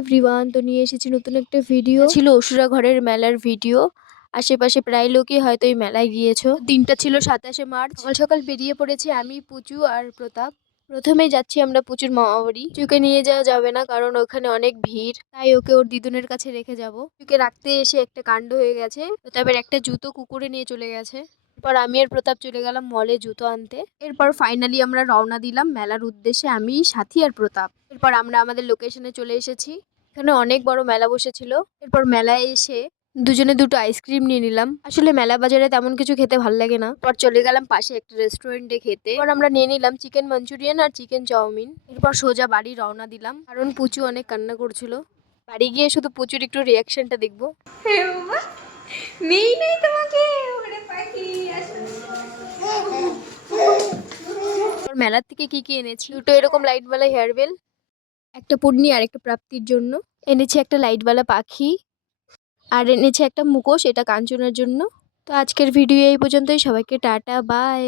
Everyone, তো নিয়ে এসেছি নতুন একটা ভিডিও। ছিল অসুরা ঘরের মেলার ভিডিও। আশেপাশে প্রায় লোকই হয়তো এই মেলায় গিয়েছো। দিনটা ছিল 27শে মার্চ। সকাল সকাল বেরিয়ে পড়েছি আমি, পুচু আর প্রতাপ। প্রথমেই যাচ্ছি আমরা পুচুর মামাবাড়ি। চুকে নিয়ে যাওয়া যাবে না কারণ ওখানে অনেক ভিড়, তাই ওকে ওর দিদুনের কাছে রেখে যাব। চুকে রাখতে এসে একটা কাণ্ড হয়ে গেছে। প্রতাপের একটা জুতো কুকুরে নিয়ে চলে গেছে। এরপর আমি আর প্রতাপ চলে গেলাম মলে জুতো আনতে। এরপর ফাইনালি আমরা রওনা দিলাম মেলার উদ্দেশ্যে, আমি, সাথী আর প্রতাপ। এরপর আমরা আমাদের লোকেশনে চলে এসেছি। এখানে অনেক বড় মেলা বসেছিল। এরপর মেলায় এসে দুজনে দুটো আইসক্রিম নিয়ে নিলাম। আসলে মেলা বাজারে তেমন কিছু খেতে ভাল লাগে না। পর চলে গেলাম পাশে একটা রেস্টুরেন্টে খেতে। এরপর আমরা নিয়ে নিলাম চিকেন মাঞ্চুরিয়ান আর চিকেন চাউমিন। এরপর সোজা বাড়ি রওনা দিলাম কারণ পুচু অনেক কান্না করছিল। বাড়ি গিয়ে শুধু পুচুর একটু রিয়াকশনটা দেখবো। নেই নেই তোমাকে ওরে পাখি আসো। মেলার থেকে কি কি এনেছি, দুটো এরকম লাইটওয়ালা হেয়ারবেল, একটা পূর্ণি আর একটা প্রাপ্তির জন্য। এনেছি একটা লাইটওয়ালা পাখি আর এনেছি একটা মুখোশ, এটা কাঞ্চনার জন্য। তো আজকের ভিডিও এই পর্যন্তই। সবাইকে টাটা, বাই।